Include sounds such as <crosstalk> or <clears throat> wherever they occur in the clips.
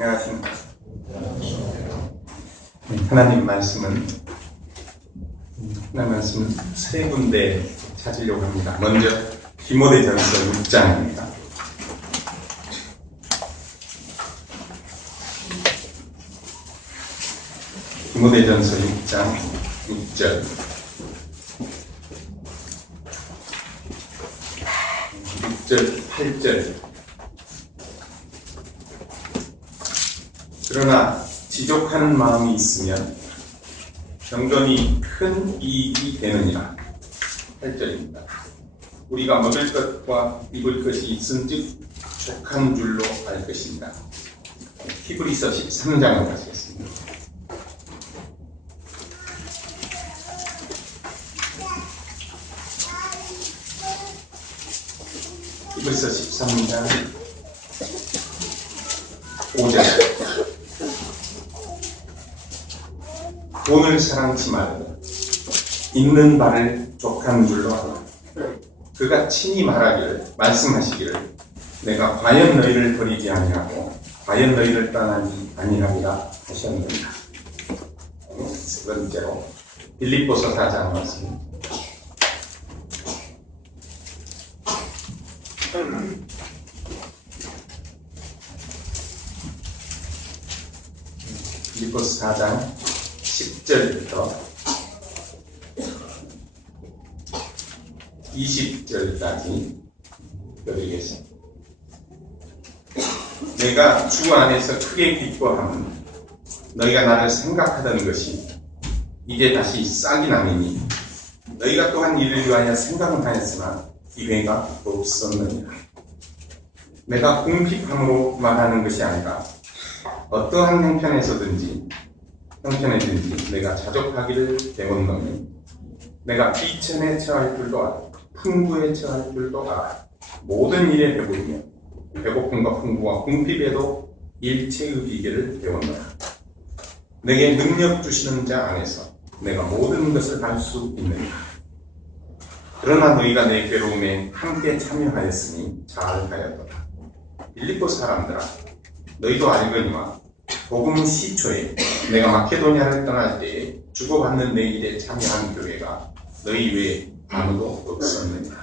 안녕하십니까. 네, 하나님 말씀은 하나님 말씀은 세 군데 찾으려고 합니다. 먼저 디모데전서 6장입니다. 디모데전서 6장 6절 6절 8절 그러나 지족하는 마음이 있으면 경건이 큰 이익이 되느니라 8절입니다. 우리가 먹을 것과 입을 것이 있은즉 족한 줄로 알 것입니다. 히브리서 13장을 가시겠습니다. 히브리서 13장 5절 돈을 사랑치 말고 있는 바를 족한 줄로 알라 그가 친히 말하기를 말씀하시기를 내가 과연 너희를 버리지 아니하고 과연 너희를 떠나지 아니하리라 하셨느니라. 세 번째로 빌립보서 4장 말씀. 빌립보서 4장 10절부터 20절까지 읽어드리겠습니다. 내가 주 안에서 크게 기뻐함은 너희가 나를 생각하던 것이 이제 다시 싹이 나매니 너희가 또한 이를 위하여 생각은 하였으나 기회가 없었느니라. 내가 궁핍함으로 말하는 것이 아니라 어떠한 형편에서든지 형편에든지. 내가 자족하기를 배웠노니 내가 비천에 처할 줄도 알아. 풍부에 처할 줄도 알아. 모든 일에 배부르며 배고픔과 풍부와 궁핍에도 일체의 비결을 배웠노라 내게 능력 주시는 자 안에서 내가 모든 것을 할 수 있느니라 그러나 너희가 내 괴로움에 함께 참여하였으니 잘하였도다. 빌립보 사람들아 너희도 알거니와 복음 시초에 내가 마케도니아를 떠날 때에 주고받는 내 일에 참여한 교회가 너희 외에 아무도 없었느니라.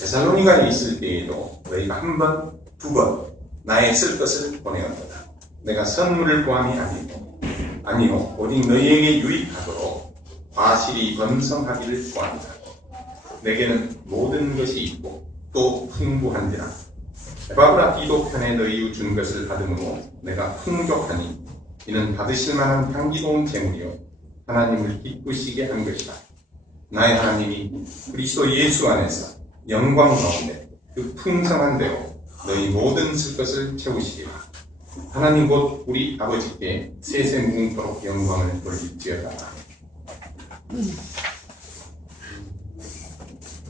데살로니가에 있을 때에도 너희가 한 번, 두 번 나의 쓸 것을 보내었도다. 내가 선물을 구함이 아니고 아니요 오직 너희에게 유익하도록 과실이 번성하기를 구한다. 내게는 모든 것이 있고 또 풍부한지라 에바브라 기독편에 너희 준 것을 받음으로 내가 풍족하니 이는 받으실 만한 향기로운 재물이요 하나님을 기쁘시게 한 것이다. 나의 하나님이 그리스도 예수 안에서 영광 가운데 그 풍성한 대로 너희 모든 쓸 것을 채우시리라. 하나님 곧 우리 아버지께 세세 무궁토록 영광을 돌릴지어다.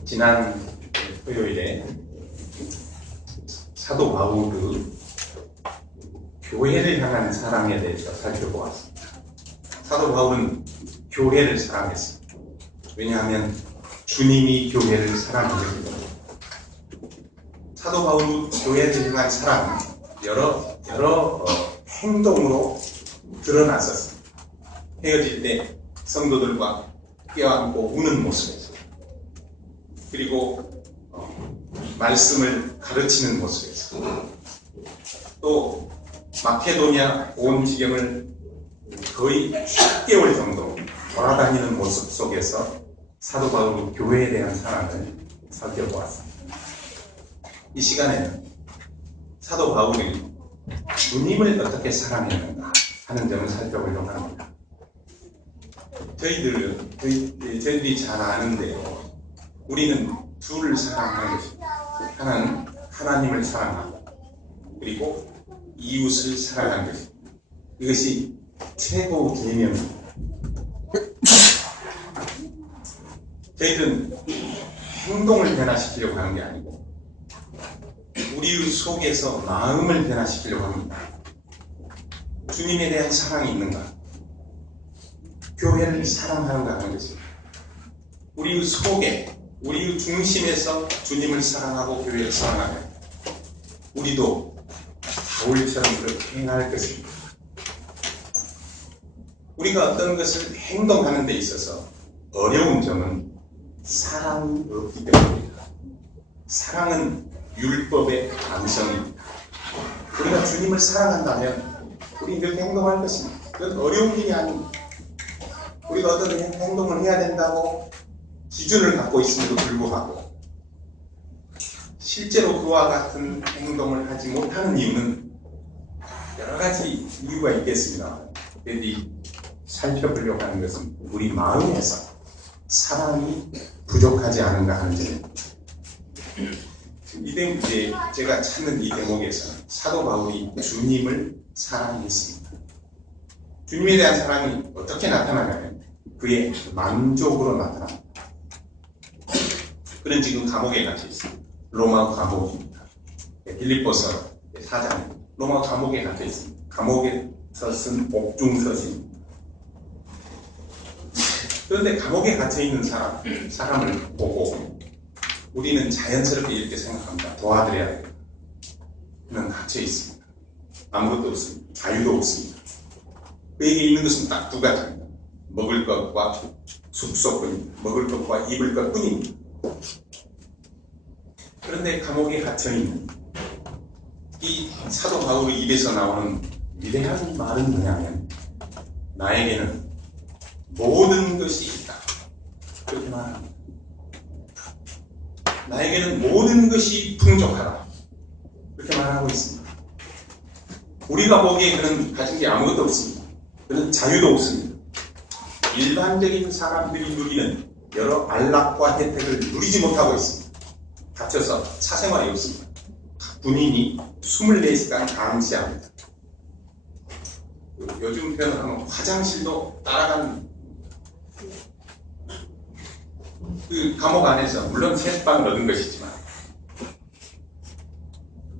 지난 토요일에 사도 바울의 교회를 향한 사랑에 대해서 살펴보았습니다. 사도 바울은 교회를 사랑했습니다. 왜냐하면 주님이 교회를 사랑하기 때문에 사도 바울의 교회를 향한 사랑은 여러 여러 어, 행동으로 드러났었습니다. 헤어질 때 성도들과 껴안고 우는 모습에서 그리고 어, 말씀을 가르치는 모습에서 또 마케도니아 온 지경을 거의 10개월 정도 돌아다니는 모습 속에서 사도 바울의 교회에 대한 사랑을 살펴보았습니다. 이 시간에는 사도 바울이 주님을 어떻게 사랑했는가 하는 점을 살펴보려고 합니다. 저희들은 저희, 저희들이 잘 아는데요. 우리는 둘을 사랑하는. 하나는 하나님을 사랑하고 그리고 이웃을 사랑하는 것입니다. 이것이 최고 계명입니다. 저희들은 행동을 변화시키려고 하는 게 아니고 우리 속에서 마음을 변화시키려고 합니다. 주님에 대한 사랑이 있는가? 교회를 사랑하는가 하는 것입니다. 우리 속에 우리 중심에서 주님을 사랑하고 교회를 사랑하면 우리도 바울처럼 그렇게 행할 것입니다. 우리가 어떤 것을 행동하는 데 있어서 어려운 점은 사랑이 없기 때문입니다. 사랑은 율법의 감성입니다. 우리가 주님을 사랑한다면 우리 이렇게 행동할 것입니다. 그건 어려운 일이 아닙니다. 우리가 어떤 행동을 해야 된다고 기준을 갖고 있음에도 불구하고 실제로 그와 같은 행동을 하지 못하는 이유는 여러 가지 이유가 있겠습니다. 그런데 살펴보려고 하는 것은 우리 마음에서 사랑이 부족하지 않은가 하는 점입니다. 이제 제가 찾는 이 대목에서 사도 바울이 주님을 사랑했습니다. 주님에 대한 사랑이 어떻게 나타나냐면 그의 만족으로 나타납니다. 그는 지금 감옥에 갇혀 있습니다. 로마 감옥입니다. 빌립보서 4장 로마 감옥에 갇혀 있습니다. 감옥에서 쓴 옥중서신 그런데 감옥에 갇혀 있는 사람 사람을 보고 우리는 자연스럽게 이렇게 생각합니다. 도와드려야 돼요. 그는 갇혀 있습니다. 아무것도 없습니다. 자유도 없습니다. 그에게 있는 것은 딱 두 가지입니다. 먹을 것과 숙소뿐입니다. 먹을 것과 입을 것뿐입니다. 그런데 감옥에 갇혀 있는 이 사도 바울의 입에서 나오는 위대한 말은 뭐냐면 나에게는 모든 것이 있다. 그렇게 말합니다. 나에게는 모든 것이 풍족하다. 그렇게 말하고 있습니다. 우리가 보기에 그는 가진 게 아무것도 없습니다. 그는 자유도 없습니다. 일반적인 사람들이 누리는 여러 안락과 혜택을 누리지 못하고 있습니다. 갇혀서 사생활이 없습니다. 군인이 24시간 감시합니다. 요즘 표현을 하면 화장실도 따라가는 그 감옥 안에서 물론 새빵을 얻은 것이지만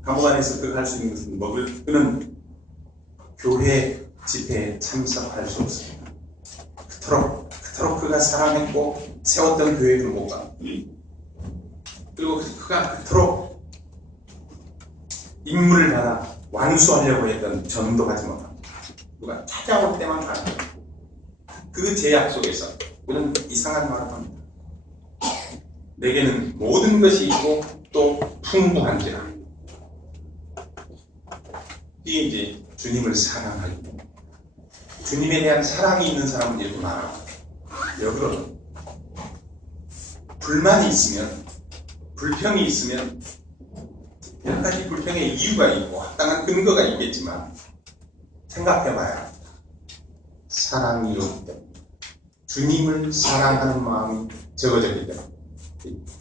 감옥 안에서 그할수 있는 것은 먹을 그는 교회 집회에 참석할 수 없습니다. 그토록 그토록 그가 사랑했고 세웠던 교회를 못 가. 그리고 그가 그토록 임무를 받아 완수하려고 했던 전도 가지 못합니다. 누가 찾아올 때만 가는 그 제약 속에서 그는 이상한 말을 합니다. 내게는 모든 것이 있고 또 풍부한지라. 이게 이제 주님을 사랑하고 주님에 대한 사랑이 있는 사람은 이렇게 말하고 역으로는 불만이 있으면 불평이 있으면 여러 가지 불평의 이유가 있고 합당한 근거가 있겠지만 생각해봐야 합니다. 사랑이 없기 때문에 주님을 사랑하는 마음이 적어졌기 때문에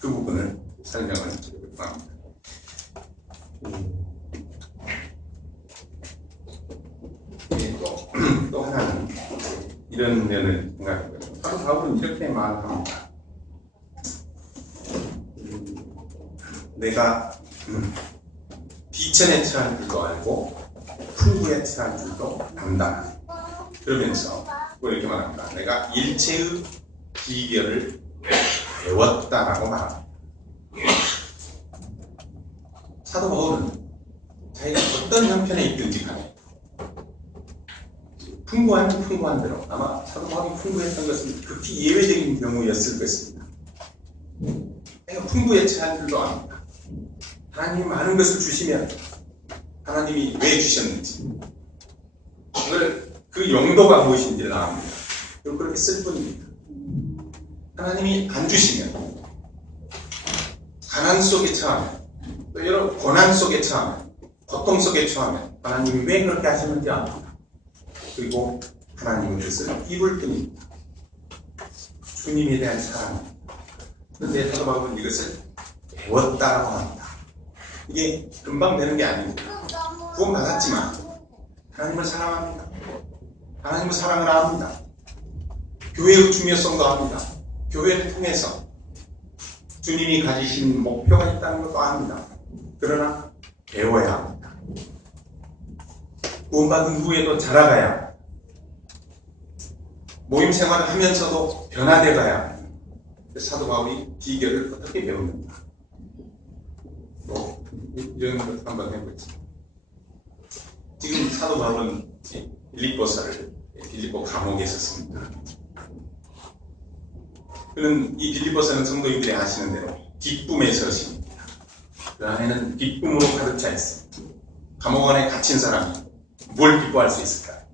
그 부분을 설명을 드리려고 합니다. 예, 또, <clears throat> 또 하나는 이런 면을 생각해보죠. 바로 바울은 이렇게 말합니다. 내가 음, 비천에 처한 줄도 알고 풍부에 처한 줄도 안다. 그러면서 뭐 이렇게 말합니다. 내가 일체의 비결을 배웠다라고 말합니다. 사도 바울은 자기가 어떤 형편에 있든지 간에 풍부한 풍부한 대로 아마 사도 바울이 풍부했던 것은 극히 예외적인 경우였을 것입니다. 내가 풍부에 처한 줄도 압니다. 하나님이 많은 것을 주시면 하나님이 왜 주셨는지 그걸 그 용도가 무엇인지를 압니다. 그리고 그렇게 쓸 뿐입니다. 하나님이 안 주시면 가난 속에 처하면 또 여러 고난 속에 처하면 고통 속에 처하면 하나님이 왜 그렇게 하시는지 압니다. 그리고 하나님의 뜻을 입을 뿐입니다. 주님에 대한 사랑. 그런데 사도 바울은 이것을 배웠다라고 합니다. 이게 금방 되는 게 아닙니다. 구원 받았지만 하나님을 사랑합니다. 하나님을 사랑을 합니다. 교회의 중요성도 합니다. 교회를 통해서 주님이 가지신 목표가 있다는 것도 압니다. 그러나 배워야 합니다. 구원받은 후에도 자라가야 합니다. 모임 생활을 하면서도 변화돼 가야 합니다. 사도 바울이 비결을 어떻게 배우는가? 뭐 이런 것 한번 해보죠. 지금 사도 바울은 빌립보서를 빌립보 감옥에 있었습니다. 그는 이 빌립보서는 성도인들이 아시는 대로 기쁨의 서신입니다. 그 안에는 기쁨으로 가득 차 있습니다. 감옥 안에 갇힌 사람이 뭘 기뻐할 수 있을까?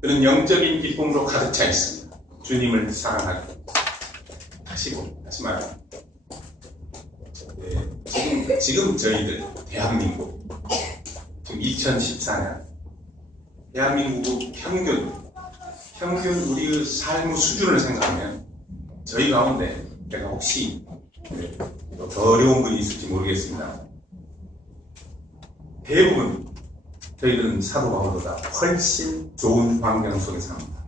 그는 영적인 기쁨으로 가득 차 있습니다. 주님을 사랑하고 보 다시 말해 네, 지금 저희들 대한민국 지금 2014년 대한민국 평균 평균 우리의 삶의 수준을 생각하면 저희 가운데 제가 혹시 네, 더 어려운 분이 있을지 모르겠습니다. 대부분 저희들은 사도 바울보다 훨씬 좋은 환경 속에 삽니다.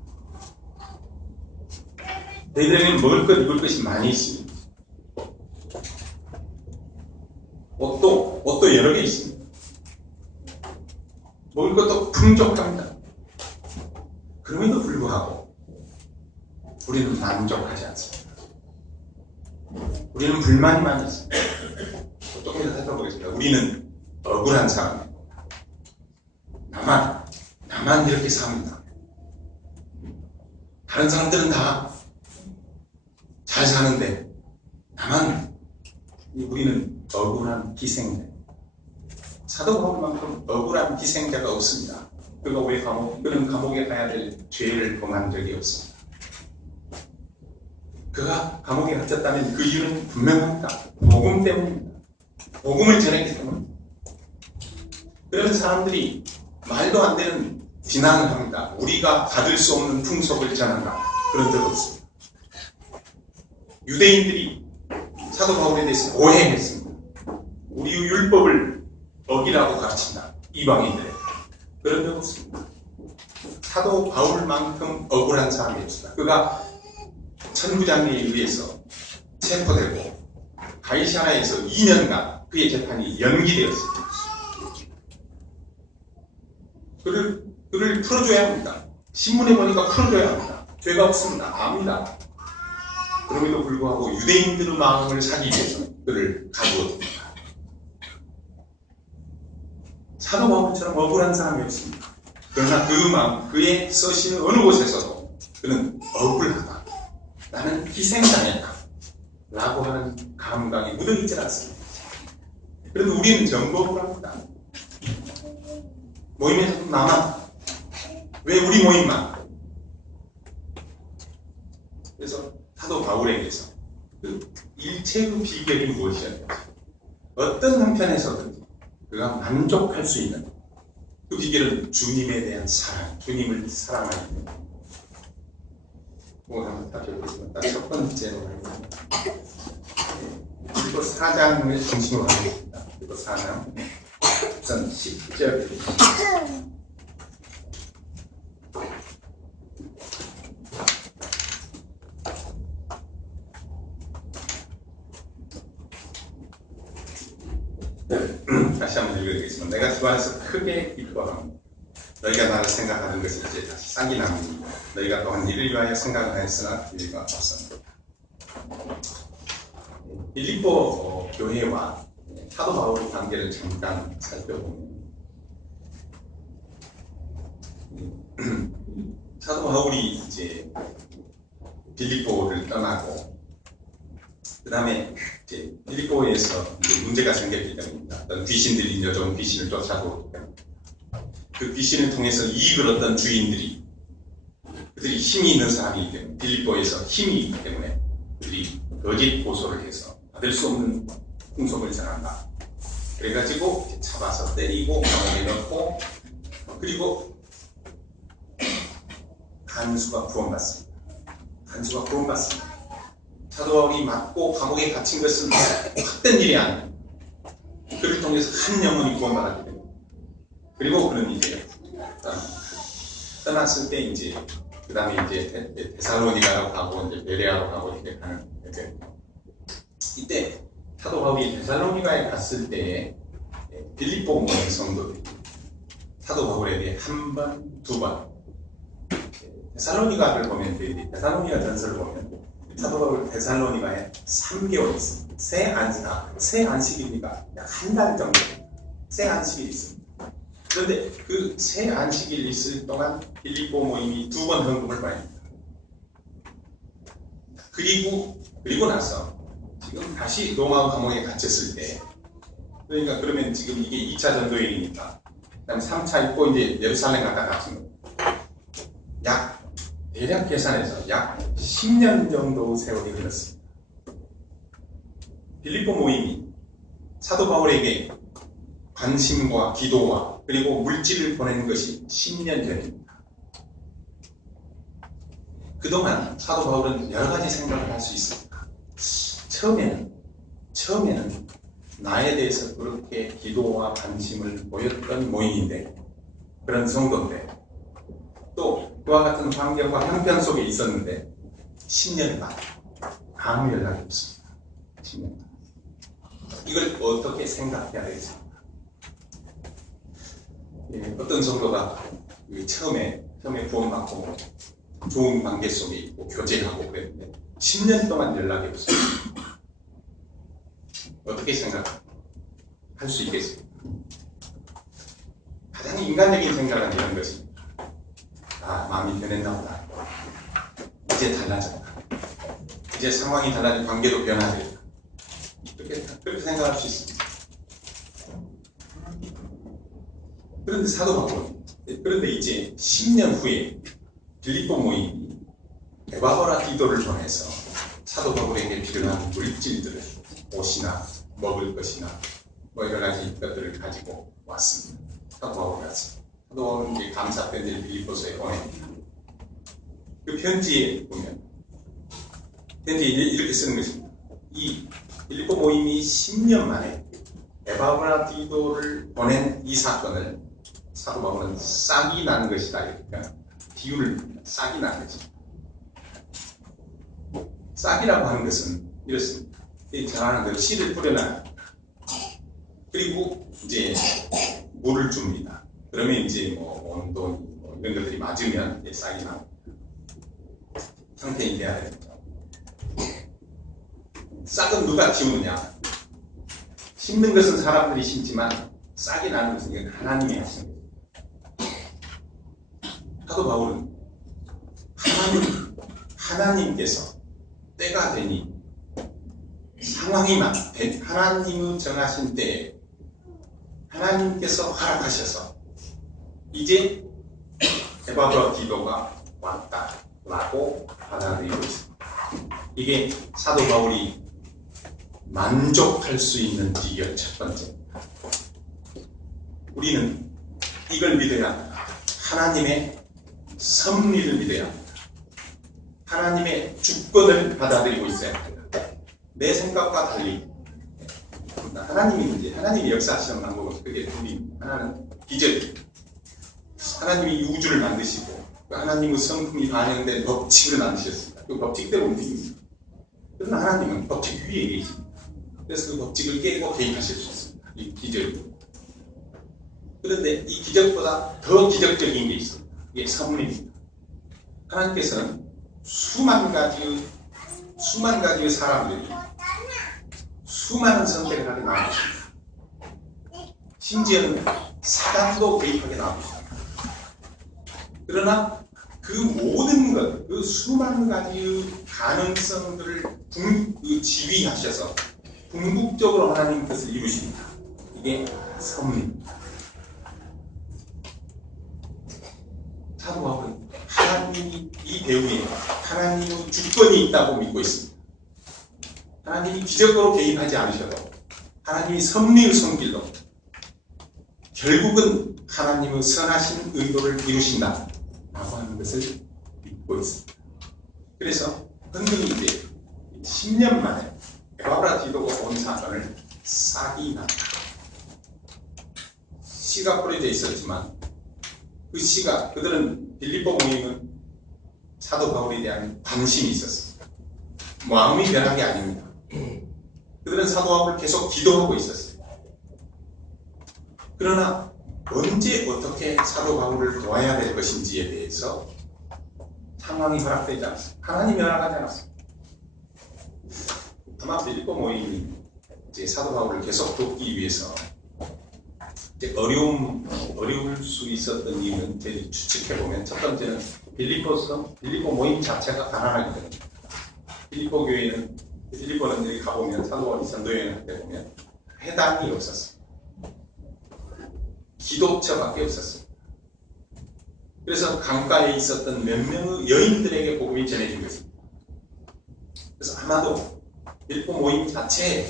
저희들에게는 먹을 것, 입을 것이 많이 있습니다. 옷도, 옷도 여러 개 있습니다. 먹을 것도 풍족합니다. 그럼에도 불구하고 우리는 만족하지 않습니다. 우리는 불만이 많이 있습니다. 조금 더 살펴보겠습니다. 우리는 억울한 사람입니다. 나만, 나만 이렇게 삽니다. 다른 사람들은 다 잘 사는데, 나만, 이 우리는 억울한 희생자. 사도 바울만큼 억울한 희생자가 없습니다. 그가 왜 감옥, 그는 감옥에 가야 될 죄를 범한 적이 없습니다. 그가 감옥에 갇혔다면 그 이유는 분명합니다. 복음 때문입니다. 복음을 전했기 때문입니다. 그러면 사람들이 말도 안 되는 비난을 합니다. 우리가 받을 수 없는 풍속을 전한다. 그런 적 없습니다. 유대인들이 사도 바울에 대해서 오해했습니다. 우리 율법을 어기라고 가르친다. 이방인들에. 그런 적 없습니다. 사도 바울만큼 억울한 사람이 없습니다. 그가 천부장에 의해서 체포되고 가이샤라에서 2년간 그의 재판이 연기되었습니다. 그를, 그를 풀어줘야 합니다. 신문에 보니까 풀어줘야 합니다. 죄가 없습니다. 압니다. 그럼에도 불구하고 유대인들의 마음을 사기 위해서 그를 가두었습니다. 사도 바울처럼 억울한 사람이 없습니다. 그러나 그 마음, 그의 서신 어느 곳에서도 그는 억울하다. 나는 희생자였다. 라고 하는 감각이 묻어있지 않습니다. 그래도 우리는 전부 억울합니다. 모임에서 나만 왜 우리 모임만 그래서 사도 바울에게서 그 일체의 비결이 무엇이었는지 어떤 형편에서든지 그가 만족할 수 있는 그 비결은 주님에 대한 사랑 주님을 사랑하기 때문에 뭐 한번 살펴보겠습니다. 첫 번째로 그리고 4장을 중심으로 하겠습니다. 그리고 4장. 우선 10절 다시 한번 읽어드리겠습니다. 내가 주 안에서 크게 기뻐함. 너희가 나를 생각하는 것이 이제 다시 싹이 나니 너희가 또한 이를 위하여 생각하였으나 일가 없었다. 어, 교회와 사도 바울의 관계를 잠깐 살펴보면 <clears throat> 사도 바울이 이제 빌립보를 떠나고 그 다음에 이제 빌립보에서 이제 문제가 생겼기 때문입니다. 어떤 귀신들이 여종 귀신을 때문에 그 귀신을 통해서 이익을 얻던 주인들이 그들이 힘이 있는 사람이기 때문에 빌립보에서 힘이 있기 때문에 그들이 거짓 고소를 해서 받을 수 없는 풍속을 전한다. 그래가지고 잡아서 때리고 감옥에 넣고 그리고 간수가 구원받습니다. 간수가 구원받습니다. 사도 바울이 맞고 감옥에 갇힌 것은 헛된 일이 아니에요. 그를 통해서 한 영혼이 구원받았기 그리고 그는 이제 떠났을 때 이제 그 다음에 이제 데살로니가로 가고 이제 베레아로 가고 이렇게 가는 이렇게 이때 사도 바울이 데살로니가에 갔을 때 빌립보 모임 성도들이 사도 바울에 대해 한 번, 두 번 데살로니가를 보면 데살로니가 전설을 보면 사도 바울 데살로니가에 3개월 있습니다. 새 안식, 아, 새 안식일이니까 약 한 달 정도 새 안식일이 있습니다. 그 그런데 그새 안식일 있을 동안 빌립보 모임이 두 번 헌금을 받습니다. 그리고 그리고 나서 지금 다시 로마 감옥에 갇혔을 때 그러니까 그러면 지금 이게 2차 전도여행이니까 그다음에 3차 있고 이제 예루살렘 갔다 갇힌 거. 약 대략 계산해서 약 10년 정도 세월이 흘렀습니다. 빌립보 모임이 사도 바울에게 관심과 기도와 그리고 물질을 보내는 것이 10년 전입니다. 그동안 사도 바울은 여러 가지 생각을 할 수 있습니다. 처음에는 처음에는 나에 대해서 그렇게 기도와 관심을 보였던 모임인데 그런 성도인데 또 그와 같은 환경과 형편 속에 있었는데 10년간 아무 연락이 없습니다. 10년간 이걸 어떻게 생각해야 되겠습니까? 예, 어떤 성도가 그 처음에 처음에 구원받고 좋은 관계 속에 있고 교제하고 그랬는데 10년 동안 연락이 없어요. 어떻게 생각할 수 있겠습니까? 가장 인간적인 생각은 이런 것입니다. 아, 마음이 변했나 보다. 이제 달라졌다. 이제 상황이 달라진 관계도 변화됐다. 그렇게, 그렇게 생각할 수 있습니다. 그런데 사도 바울은 그런데 이제 10년 후에 빌립보 모임이 에바거라 디도를 보내서 사도 바울에게 필요한 물질들을 옷이나 먹을 것이나 뭐 여러 가지 것들을 가지고 왔습니다. 사도 바울이 왔습니다. 사도 바울은 이제 감사 편지를 빌립보서에 보냅니다. 그 편지에 보면 편지에 이렇게 쓰는 것입니다. 이 빌립보 모임이 10년 만에 에바거라 디도를 보낸 이 사건을 사도 바울은 싹이 난 것이다 이렇게 비유를 싹이 난 것이다. 싹이라고 하는 것은 이렇습니다. 잘하는 대로 씨를 뿌려놔. 그리고 이제 물을 줍니다. 그러면 이제 뭐 온도 뭐 이런 것들이 맞으면 이제 싹이 나. 상태이 돼야 됩니다. 싹은 누가 키우느냐? 심는 것은 사람들이 심지만 싹이 나는 것은 하나님이 하시는 거예요. 사도 바울은 하나님, 하나님께서 때가 되니 상황이 막 하나님의 정하신 때에 하나님께서 허락하셔서 이제 에바브라 기도가 왔다라고 받아들이고 있습니다. 이게 사도 바울이 만족할 수 있는 비결 첫 번째입니다. 우리는 이걸 믿어야. 하나님의 섭리를 믿어야 합니다. 하나님의 주권을 받아들이고 있어야 합니다. 내 생각과 달리 하나님이 이제 하나님이 역사하시는 방법은 그게 둘이 하나는 기적 하나님이 우주를 만드시고 그 하나님의 성품이 반영된 법칙을 만드셨습니다. 그 법칙대로 움직입니다. 그러나 하나님은 법칙 위에 계십니다. 그래서 그 법칙을 깨고 개입하실 수 있습니다. 이 기적으로. 그런데 이 기적보다 더 기적적인 게 있습니다. 이게 선물입니다. 하나님께서는 수만 가지 수만 가지의 사람들이 수많은 선택을 하게 나옵니다. 심지어는 사단도 개입하게 나옵니다. 그러나 그 모든 것, 그 수만 가지의 가능성들을 궁, 그 지휘하셔서 궁극적으로 하나님 뜻을 이루십니다. 이게 섭리입니다. 사도 바울은 하나님 이이 배우에 하나님의 주권이 있다고 믿고 있습니다. 하나님이 기적으로 개입하지 않으셔도 하나님이 섭리의 손길로 결국은 하나님의 선하신 의도를 이루신다 라고 하는 것을 믿고 있습니다. 그래서 흔히 이제 10년 만에 에바브라 디도가 온 사건을 싹이 났다. 씨가 뿌려져 있었지만 그 씨가 그들은 빌립보 모임은 사도 바울에 대한 관심이 있었습니다. 마음이 변한 게 아닙니다. 그들은 사도 바울을 계속 기도하고 있었어요. 그러나 언제 어떻게 사도 바울을 도와야 될 것인지에 대해서 상황이 허락되지 않습니다. 하나님이 허락하지 않았습니다. 아마 빌립보 모임이 이제 사도 바울을 계속 돕기 위해서 어려움, 어려울 수 있었던 이유는 저희 추측해 보면 첫 번째는 빌리포서, 빌리포 모임 자체가 가난하거든요. 빌리포 교회는, 빌리포는 여기 가보면 사도원이 선도여행 할때 보면 회당이 없었어요. 기독처밖에 없었어요. 그래서 강가에 있었던 몇 명의 여인들에게 복음이 전해진 것입니다. 그래서 아마도 빌리포 모임 자체에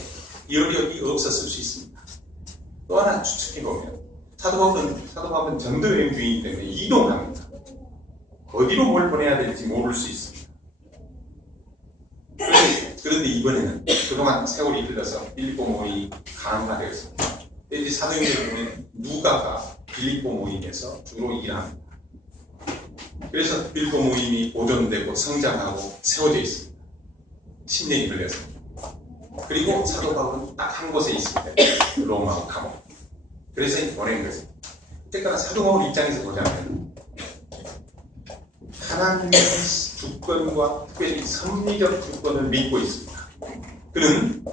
여력이 없었을 수 있습니다. 또 하나 추측해 보면 사도 바울은, 사도 바울은 전도 여행 중이기 때문에 이동합니다. 어디로 뭘 보내야 될지 모를 수 있습니다. 그런데, 이번에는 그동안 세월이 흘러서 빌리포 모임이 강화되었습니다. 이제 사도행전에 보면 누가가 빌리포 모임에서 주로 일합니다. 그래서 빌리포 모임이 보존되고 성장하고 세워져 있습니다. 10년이 걸렸습니다. 그리고 사도 바울은 딱 한 곳에 있습니다. 로마 감옥. 그래서 보낸 거죠. 그러니까 사도 바울 입장에서 보자면 하나님의 주권과 특별히 섭리적 주권을 믿고 있습니다. 그는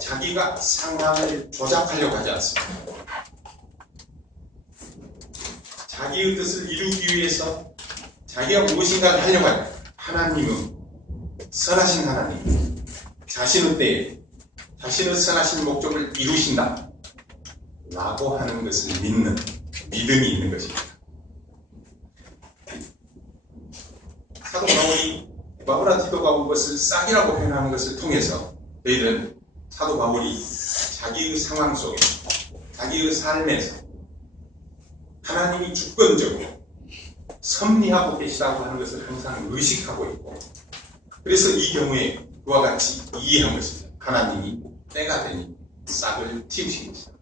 자기가 상황을 조작하려고 하지 않습니다. 자기의 뜻을 이루기 위해서 자기가 무엇인가를 하려고 하는 하나님은 선하신 하나님, 자신의 때에 자신의 선하신 목적을 이루신다. 라고 하는 것을 믿는 믿음이 있는 것입니다. 사도 바울이 바울아 디도가 온 것을 싹이라고 표현하는 것을 통해서 저희들은 사도 바울이 자기의 상황 속에 자기의 삶에서 하나님이 주권적으로 섭리하고 계시다고 하는 것을 항상 의식하고 있고 그래서 이 경우에 그와 같이 이해한 것입니다. 하나님이 때가 되니 싹을 틔우신 것이다.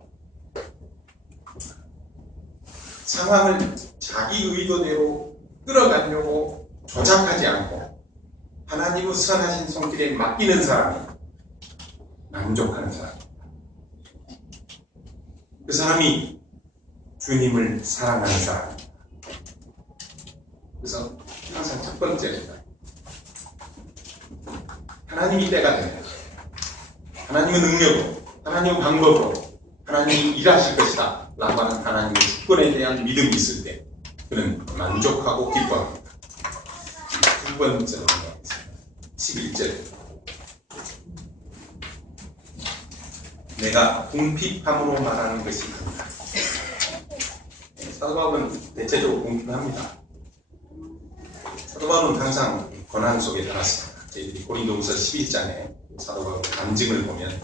상황을 자기 의도대로 끌어가려고 조작하지 않고 하나님의 선하신 손길에 맡기는 사람이 만족하는 사람. 그 사람이 주님을 사랑하는 사람. 그래서 항상 첫 번째입니다. 하나님이 때가 되면 하나님의 능력으로, 하나님의 방법으로 하나님이 일하실 것이다. 라고 하는 하나님의 주권에 대한 믿음이 있을 때 그는 만족하고 기뻐합니다. 두 번째로 넘어가겠습니다. 11절. 내가 궁핍함으로 말하는 것이 아니다. 사도 바울은 대체적으로 궁핍합니다. 사도 바울은 항상 고난 속에 살았습니다. 저희들이 고린도후서 12장에 사도 바울의 간증을 보면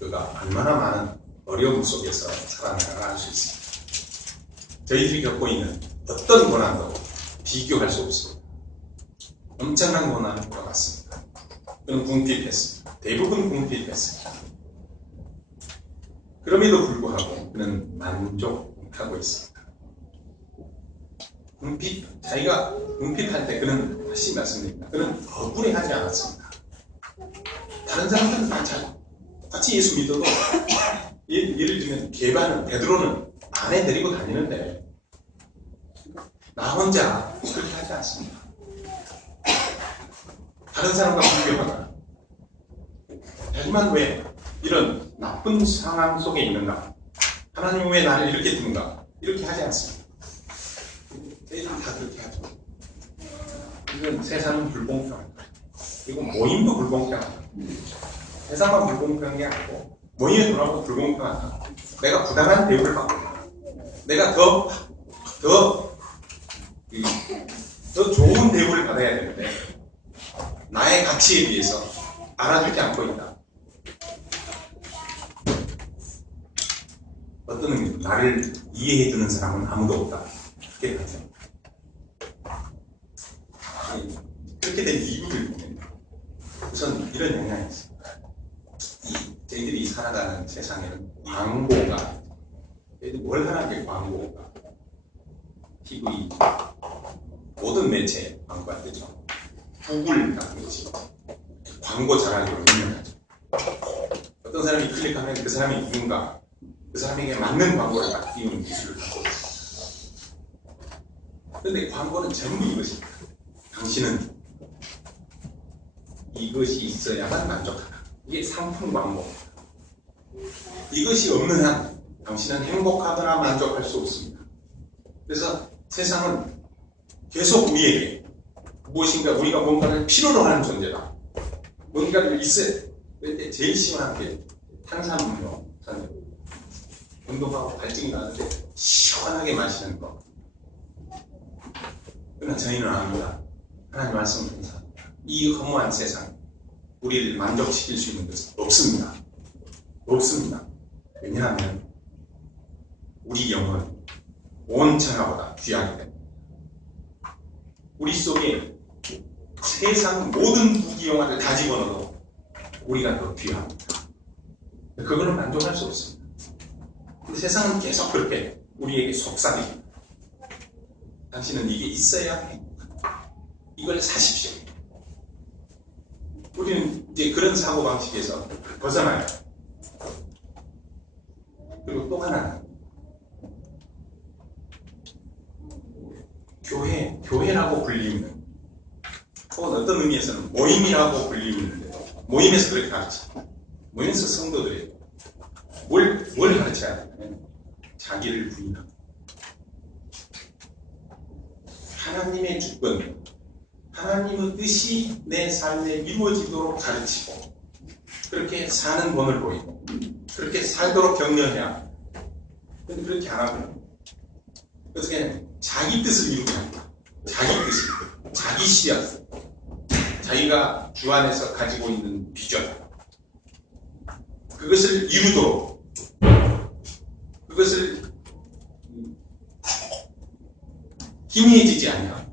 그가 얼마나 많은 어려움 속에서 살아나가 할수 있습니다. 저희들이 겪고 있는 어떤 고난도 비교할 수 없습니다. 엄청난 고난과 같습니다. 그는 궁핍했습니다. 대부분 궁핍했습니다. 그럼에도 불구하고 그는 만족하고 있습니다. 궁핍, 자기가 궁핍할 때 그는 다시 말씀드립니다. 그는 억울해하지 않았습니다. 다른 사람들은 다 잘, 똑같이 예수 믿어도 예- 예를 들면 개반은 베드로는 아내 데리고 다니는데 나 혼자 그렇게 하지 않습니다. 다른 사람과 비교하거나 하지만 왜 이런 나쁜 상황 속에 있는가? 하나님 왜 나를 이렇게 두는가? 이렇게 하지 않습니다. 다 그렇게 하죠. 이건 세상은 불공평합니다. 그리고 모임도 불공평합니다. 세상만 불공평한 게 아니고 모임에 돌아가도 불공평하다. 내가 부당한 대우를 받고. 내가 더, 더, 이, 더 좋은 대우를 받아야 되는데 나의 가치에 비해서 알아주지 않고 있다. 어떤 의미, 나를 이해해주는 사람은 아무도 없다. 하죠. 이, 그렇게 된 이유를 보면 우선 이런 영향이 있습니다. 이 저희들이 살아가는 세상에는 광고가 저희들 뭘 하는 게 광고가 TV 모든 매체에 광고가 뜨죠. 구글 같은 것이 광고 잘하기로 유명하죠. 어떤 사람이 클릭하면 그 사람이 누군가 그 사람에게 맞는 광고를 딱 띄우는 기술을 갖고 있어요. 그런데 광고는 전부 이것입니다. 당신은 이것이 있어야만 만족하다. 이게 상품 광고. 이것이 없는 한 당신은 행복하거나 만족할 수 없습니다. 그래서 세상은 계속 우리에게 무엇인가 우리가 뭔가를 필요로 하는 존재다. 뭔가를 있어야 돼. 제일 심한 게 탄산음료, 탄산. 운동하고 갈증이 나는데 시원하게 마시는 거. 그러나 저희는 압니다. 하나님 말씀 감사. 이 허무한 세상, 우리를 만족시킬 수 있는 것은 없습니다. 없습니다. 왜냐하면 우리 영은 온 천하보다 귀하기 때문에 우리 속에 세상 모든 부귀영화를 다 집어넣어도 우리가 더 귀합니다. 그거는 만족할 수 없습니다. 근데 세상은 계속 그렇게 우리에게 속삭입니다. 당신은 이게 있어야 해. 이걸 사십시오. 우리는 이제 그런 사고 방식에서 벗어나요. 그리고 또 하나는 교회, 교회라고 불리는 혹은 어떤 의미에서는 모임이라고 불리는데도 모임에서 그렇게 가르쳐. 모임에서 성도들이 뭘, 뭘 가르쳐야 되냐면 자기를 부인하고 하나님의 주권, 하나님의 뜻이 내 삶에 이루어지도록 가르치고 그렇게 사는 본을 보이고 그렇게 살도록 격려해야 근데 그렇게 안 하고요. 그래서 그냥 자기 뜻을 이루게 합니다. 자기 뜻이, 자기 씨앗, 자기가 주 안에서 가지고 있는 비전, 그것을 이루도록, 그것을 희미해지지 아니하고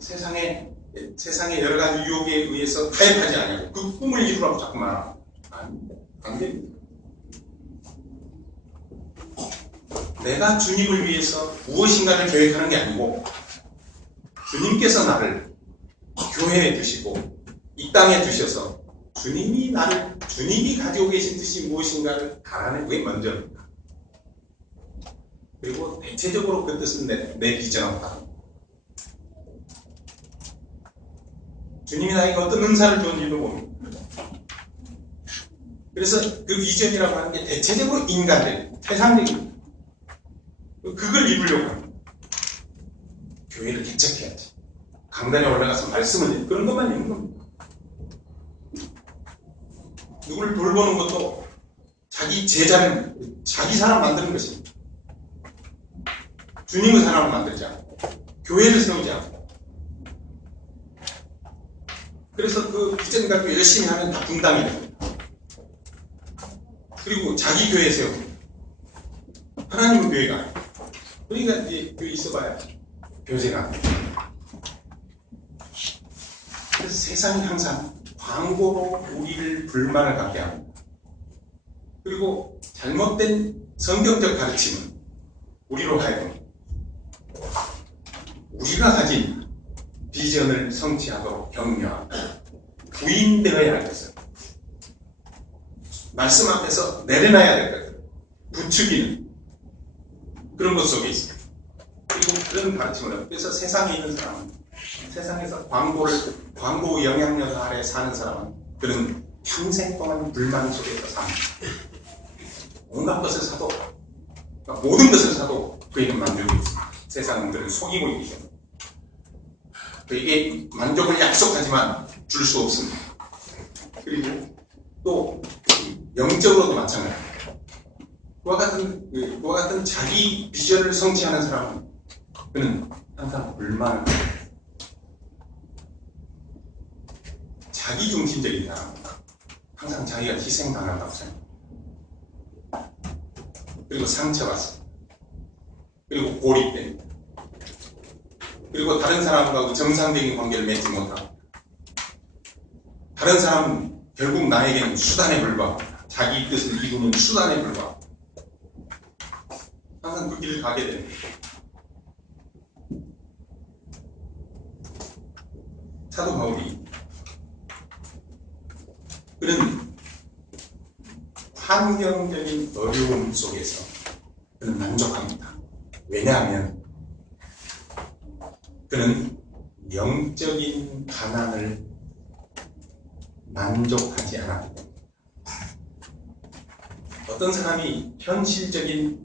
세상에 세상의 여러 가지 유혹에 의해서 타협하지 아니하고 그 꿈을 이루라고 자꾸 말하고. 안 됩니다. 내가 주님을 위해서 무엇인가를 계획하는 게 아니고 주님께서 나를 교회에 두시고 이 땅에 두셔서 주님이 나를 주님이 가지고 계신 뜻이 무엇인가를 알아내는 게 먼저입니다. 그리고 대체적으로 그 뜻은 내, 내 비전하다. 주님이 나에게 어떤 은사를 줬는지도 모릅니다. 그래서 그 비전이라고 하는 게 대체적으로 인간적인, 세상적인 그걸 이루려고 합니다. 교회를 개척해야지. 강단에 올라가서 말씀을 해. 그런 것만 있는 겁니다. 누구를 돌보는 것도 자기 제자를, 자기 사람 만드는 것입니다. 주님의 사람을 만들지 않고, 교회를 세우지 않고. 그래서 그 비전 갖고 열심히 하면 다 분담이 됩니다. 그리고 자기 교회 세우고, 하나님의 교회가 아니고. 그러니까 이제 교회 있어봐야 교제가 세상이 항상 광고로 우리를 불만을 갖게 합니다. 그리고 잘못된 성경적 가르침은 우리로 하여금 우리가 가진 비전을 성취하도록 격려하고 부인되어야 할 것을 말씀 앞에서 내려놔야 될 것을 부추기는 그런 것 속에 있습니다. 그리고 그런 가르침을. 그래서 세상에 있는 사람은 세상에서 광고를 광고 영향력 아래 사는 사람은 그는 평생 동안 불만 속에서 삽니다. 온갖 것을 사도 그러니까 모든 것을 사도 그에게 만족이 있습니다. 세상은 그를 속이고 있기 그에게 만족을 약속하지만 줄 수 없습니다. 그리고 또 영적으로도 마찬가지입니다. 그와 같은, 그, 그와 같은 자기 비전을 성취하는 사람은 그는 항상 불만을 자기 중심적인 사람입니다. 항상 자기가 희생당한다고 생각합니다. 그리고 상처받습니다. 그리고 고립됩니다. 그리고 다른 사람과 정상적인 관계를 맺지 못합니다. 다른 사람은 결국 나에게는 수단에 불과합니다. 자기 뜻을 이루는 수단에 불과합니다. 항상 그 길을 가게 됩니다. 사도 바울이 그는 환경적인 어려움 속에서 그는 만족합니다. 왜냐하면 그는 영적인 가난을 만족하지 때문에 어떤 사람이 현실적인